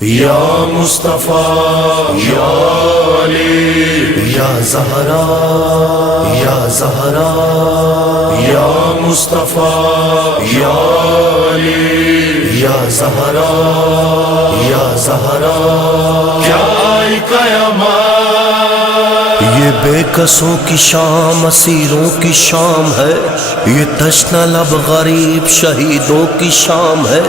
یا مصطفیٰ یا علی یا زہرا یا زہرا یا مصطفیٰ یا علی یا زہرا یا زہرا کیا قیامت یہ بے کسوں کی شام اسیروں کی شام ہے، یہ تشنہ لب غریب شہیدوں کی شام ہے،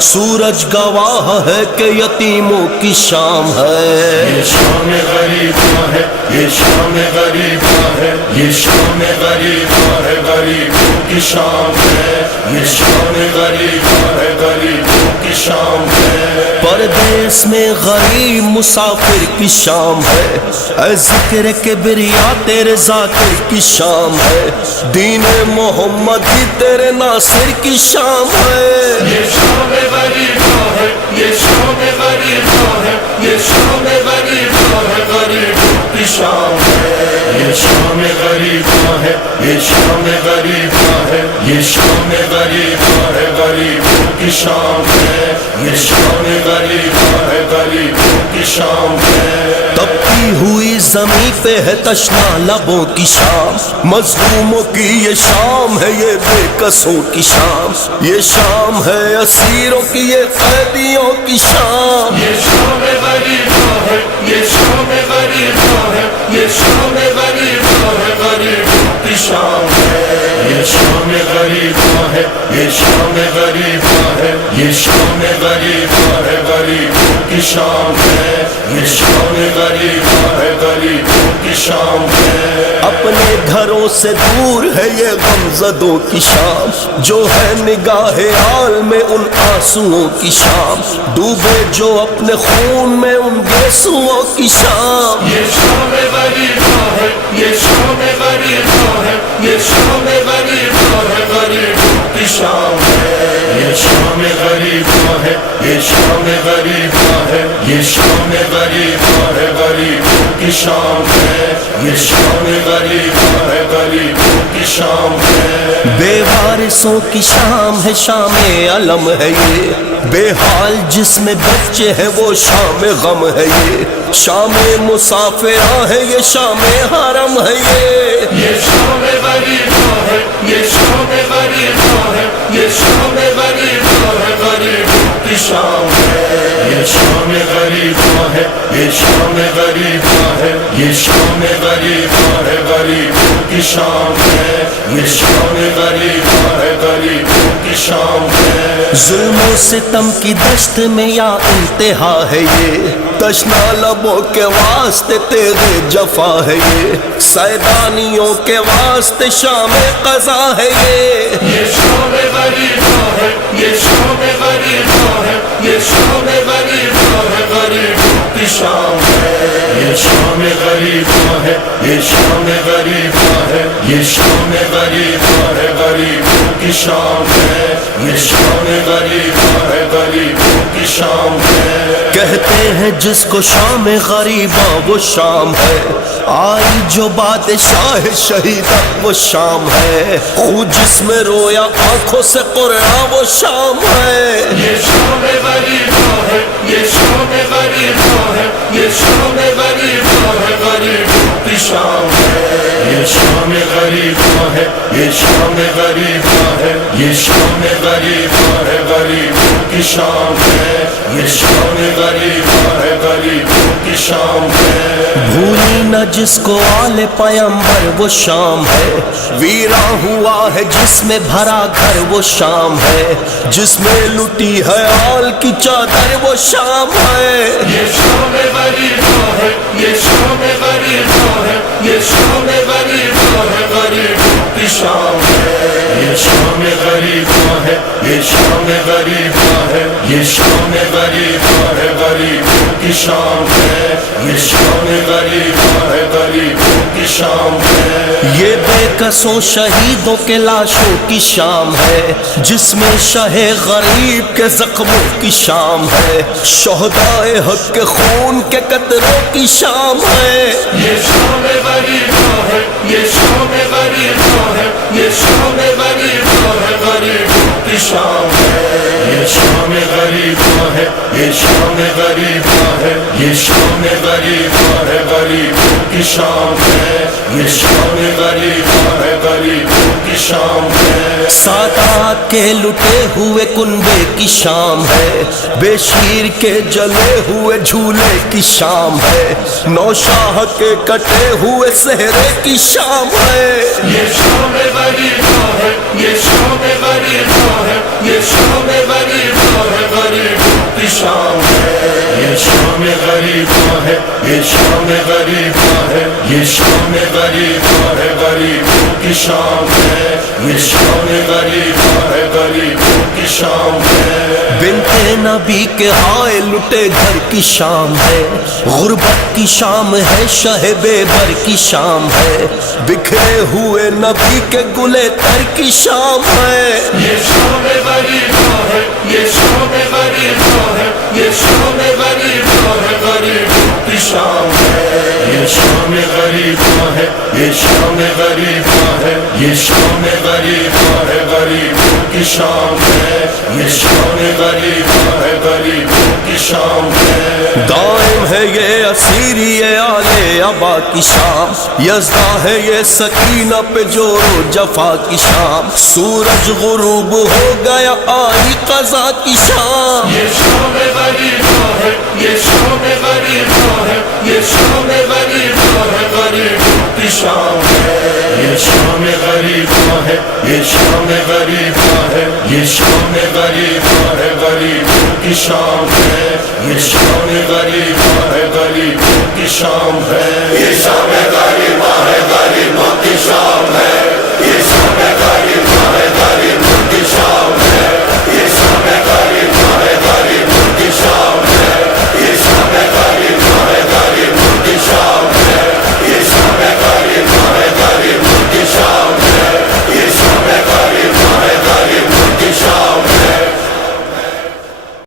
سورج گواہ ہے کہ یتیموں کی شام ہے۔ یہ شام غریباں ہے، یہ شام غریباں ہے، یہ شام غریباں ہے، غریبوں کی شام ہے، یہ شام غریباں ہے، غریبوں کی شام ہے۔ پردیس میں غریب مسافر کی شام ہے، اے ذکر کبریا تیرے ذاکر کی شام ہے، دین محمد ہی تیرے ناصر کی شام ہے۔ یہ شام غریباں ہے، یہ شام غریباں ہے، یہ شام غریباں ہے، غریبوں کی شام ہے۔ یہ شام غریباں ہے، یہ شام غریباں ہے، یہ شام غریباں ہے، غریبوں کی شام ہے۔ یہ شام غریباں ہے، غریبوں کی شام ہے۔ تپتی ہوئی زمین پہ ہے تشنا لبوں کی شام، مظلوموں کی یہ شام ہے، یہ بے کسوں کی شام، یہ شام ہے اسیروں کی، یہ قیدیوں کی شام۔ یہ شام غریباں ہے، یہ شام غریباں ہے، یہ شام غریباں ہے، غریبوں کی شام ہے۔ یہ شام غریباں ہے، یہ شام غریباں ہے، یہ شام غریباں ہے، غریبوں کی شام ہے۔ یہ شام غریباں ہے، غریبوں کی شام ہے۔ اپنے گھروں سے دور ہے یہ غمزدوں کی شام، جو ہے نگاہ حال میں ان آنسوؤں کی شام، ڈوبے جو اپنے خون میں ان گیسوؤں کی شام۔ یہ شام غریباں ہے، یہ شام غریباں ہے، یہ شام غریباں ہے، غریبوں کی شام ہے۔ یہ شام غریباں ہے، یہ شام غریباں ہے، یہ شام غریباں ہے، غریبوں کی شام ہے۔ یہ شام غریباں ہے، غریبوں کی شام ہے۔ بے وارثوں کی شام ہے، شام علم ہے یہ، بے حال جس میں بچے ہیں وہ شام غم ہے یہ، شام مسافرہ ہے یہ، شام حرم ہے یہ۔ یہ شام غریباں ہے، یہ شام غریباں ہے، یہ شام غریباں ہے، غریبوں کی شام ہے۔ یہ شام غریباں ہے، یہ شام غریباں ہے، یہ شام غریباں ہے، غریبوں کی شام ہے۔ یہ شام غریباں ہے، غریبوں کی شام ہے۔ ظلم و ستم کی دشت میں یا انتہا ہے یہ، تشنا لبوں کے واسطے تیرے جفا ہے یہ، سیدانیوں کے واسطے شام قضا ہے یہ۔ یہ شام غریباں ہے، یہ شام غریباں ہے، یہ شام غریباں ہے، غریبوں کی شام ہے۔ یہ شام غریباں ہے، یہ شام غریباں ہے، یہ شام غریباں ہے، غریبوں کی شام ہے۔ یہ شام غریباں ہے، غریبوں کی شام ہے۔ کہتے ہیں جس کو شام غریباں وہ شام ہے، آئی جو بادشاہ شہیدہ وہ شام ہے، خون جس میں رویا آنکھوں سے قرآن وہ شام ہے۔ یہ شام غریباں ہے، یہ شام غریباں ہے، یہ شام غریباں ہے، غریبوں کی شام ہے۔ یہ شام غریباں ہے، یہ شام غریباں ہے، یہ شام غریباں ہے، غریبوں کی شام ہے۔ یہ شام غریباں ہے، غریبوں کی شام ہے۔ بھولی نہ جس کو آل پیمبر وہ شام ہے، ویراں ہوا ہے جس میں بھرا گھر وہ شام ہے، جس میں لٹی ہے آل کی چادر وہ شام ہے۔ یہ شام غریباں ہے، یہ شام غریباں ہے، یہ شام غریباں ہے، غریبوں کی شام ہے۔ یہ شام غریباں ہے، یہ شام غریباں ہے، یہ شام غریباں ہے، غریبوں کی شام ہے۔ یہ شام غریباں ہے، غریبوں کی شام ہے۔ یہ بے کسوں شہیدوں کے لاشوں کی شام ہے، جس میں شہ غریب کے زخموں کی شام ہے، شہدائے حق کے خون کے قطروں کی شام ہے۔ یہ شام غریباں ہے، یہ شام غریباں ہے، یہ شام غریباں ہے، غریبوں کی کی شام ہے، یہ شام غریباں ہے، یہ شام غریباں ہے، یہ شام غریباں ہے، غریبوں کی شام ہے، یہ شام غریباں ہے، غریبوں کی شام ہے۔ سادات کے لٹے ہوئے کنبے کی شام ہے، بے شیر کے جلے ہوئے جھولے کی شام ہے، نوشاہ کے کٹے ہوئے صحرے کی شام ہے۔ یہ شام غریباں ہے، یہ شام غریباں ہے، یہ شام غریباں ہے، غریبوں کی شام ہے، یہ شام غریباں ہے، یہ شام غریباں ہے، یہ شام غریباں ہے، غریبوں کی شام ہے، یہ شام غریباں ہے، غریبوں کی شام ہے۔ بنت نبی کے ہائے لٹے گھر کی شام ہے، غربت کی شام ہے، شہ بے بر کی شام ہے، بکھرے ہوئے نبی کے گلے تر کی شام ہے۔ یہ شام غریباں ہے، یہ شام غریباں ہے، یہ شام غریباں ہے، غریبوں کی شام ہے، یہ شام غریباں ہے، یہ شام غریباں ہے، یہ شام غریباں ہے، غریبوں کی شام ہے، یہ شام غریباں ہے، غریبوں کی شام ہے۔ دائم ہے یہ اسیری آل ابا کی شام، یزداں ہے یہ سکینہ پہ جور و جفا کی شام، سورج غروب ہو گیا آئی قضا کی شام۔ یہ شام غریباں ہے، یہ شام غریباں ہے، یہ شام غریباں ہے، غریبوں کی شام ہے، یہ شام غریباں ہے، یہ شام غریباں ہے، یہ شام غریباں ہے، غریبوں کی شام ہے، یہ شام غریباں ہے، غریبوں کی شام ہے، یہ شام غریباں ہے، غریبوں کی شام ہے، یہ شام غریباں ہے، غریبوں